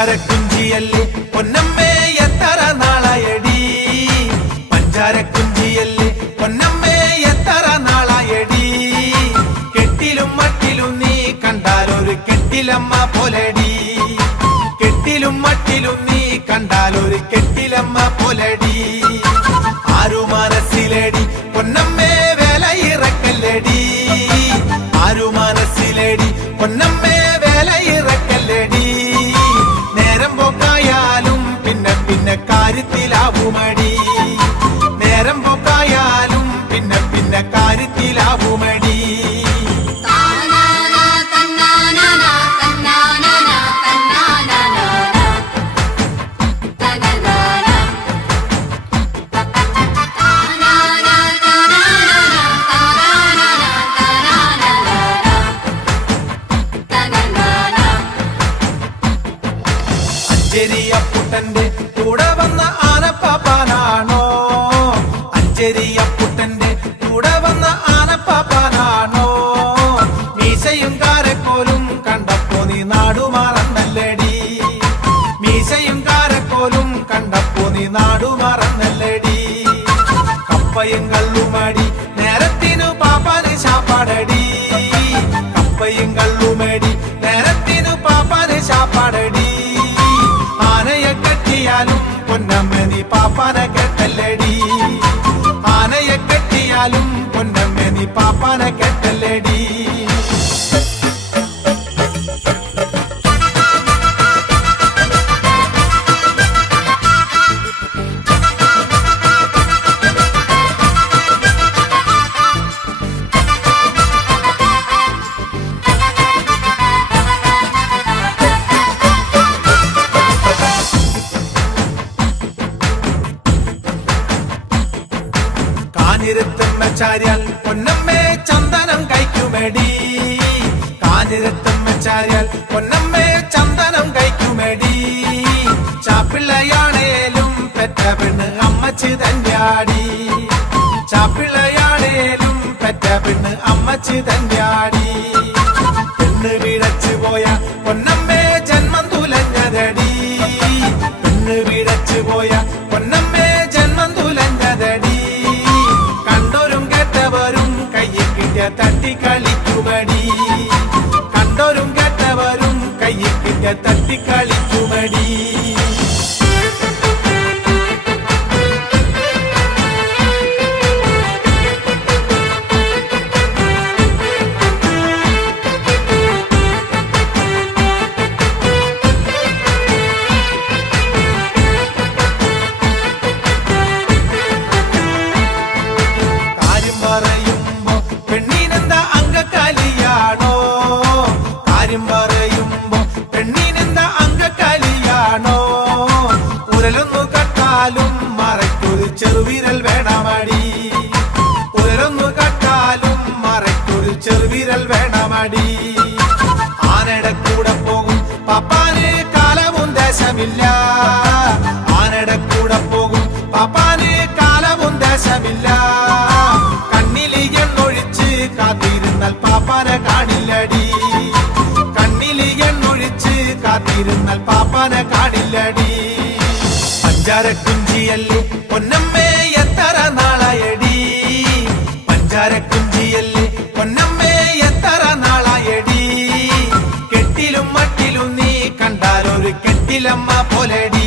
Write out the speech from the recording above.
പഞ്ചാരക്കുഞ്ചിയല്ലേ പൊന്നമ്മേ എത്ര നാളായടി, പഞ്ചാരക്കുഞ്ചിയല്ലേ പൊന്നമ്മേ എത്ര നാളായടി. കെട്ടിലും മട്ടിലും നീ കണ്ടാലൊരു കെട്ടിലമ്മ പോലടി, കെട്ടിലും മട്ടിലും നീ കണ്ടാലൊരു കെട്ടിലമ്മ പോലടി. ആരു മനസ്സിലടി പൊന്നമ്മേ വേലയിറക്കല്ലടി, ആരു മനസ്സിലടി പൊന്നമ്മേ വേലയിറക്കല്ലടി. നേരം പോക്കായാലും പിന്നെ പിന്നെ കാര്യത്തിലാവുമടി, നേരം പോക്കായാലും പിന്നെ പിന്നെ കാര്യത്തിലാവുമടി. അഞ്ചേരിയപ്പുട്ടന്റെ കൂടെ വന്ന ആനപ്പാപ്പാനാണോ, അഞ്ചേരിയപ്പുട്ടന്റെ കൂടെ വന്ന ആനപ്പാപ്പാനാണോ. മീശയും കാരക്കോലും കണ്ടപ്പോ നീ നാടുമാറന്നല്ലടി, മീശയും കാരക്കോലും കണ്ടപ്പോ നീ നാടുമാറന്നല്ലടി. കപ്പയും കള്ളുമടി നേരത്തിനു പാപ്പാന് ശാപ്പാടടി, കപ്പയും കള്ളുമടി നേരത്തിനു പാപ്പാന് ശാപ്പാടടി. ആനയെ കെട്ടിയാലും പൊന്നമ്മ നീ പാപ്പാനെ കെട്ടല്ലടി, ആനയെ കെട്ടിയാലും പൊന്നമ്മ നീ പാപ്പാനെ കെട്ടല്ലടി. കാഞ്ഞിരത്തമ്മച്ചാരിയാൽ പൊന്നമ്മേ ചന്ദനം കഴിക്കുമേടി, കാഞ്ഞിരത്തമ്മച്ചാരിയാൽ പൊന്നമ്മേ ചന്ദനം കഴിക്കുമേടി. ചാപ്പിള്ളയാണേലും പെറ്റ പെണ്ണ് അമ്മച്ചി തന്നെയാടി, ചാപ്പിള്ളയാണേലും പെറ്റ പെണ്ണ് അമ്മച്ചി തന്നെയാടി. പെണ്ണ് വീഴച്ചു പോയ പൊന്നമ്മേ ജന്മം തുലഞ്ഞതടി, പെണ്ണ് വീഴച്ചു പോയ പൊന്നമ്മേ ജന്മം തുലഞ്ഞതടി. കണ്ടോരും കേട്ടവരും കയ്യിൽ കിട്ടിയ തട്ടി കളിക്കുമടി, കണ്ടോരും കേട്ടവരും കയ്യിൽ കിട്ടിയ തട്ടി കളിക്കുമടി. പറയുമ്പോ പെണ്ണിനെന്താ അങ്കക്കാലിയാണോ, കാര്യം പറയുമ്പോ പെണ്ണിനെന്താ അങ്കക്കാലിയാണോ. ഉരലൊന്നു കട്ടാലും മറയ്ക്കൊരു ചെറുവിരൽ വേണമടി, ഉരലൊന്നു കട്ടാലും മറയ്ക്കൊരു ചെറുവിരൽ വേണമടി. ആനയുടെ കൂടെ പോകും പാപ്പാന് കാലവും ദേശമില്ല, ആനയുടെ കൂടെ പോകും പാപ്പാന് കാലവും ദേശമില്ല. കണ്ണില് എണ്ണൊഴിച്ച് കാത്തിരുന്നാൽ പാപ്പാനെ കാണില്ലടി, കണ്ണില് എണ്ണൊഴിച്ച് കാത്തിരുന്നാൽ പാപ്പാനെ കാണില്ലടി. പഞ്ചാരക്കുഞ്ചിയല്ലേ പൊന്നമ്മേ എത്ര നാളായടി, പഞ്ചാരക്കുഞ്ചിയല്ലേ പൊന്നമ്മേ എത്ര നാളായടി. കെട്ടിലും മട്ടിലും നീ കണ്ടാലൊരു കെട്ടിലമ്മ പോലടി.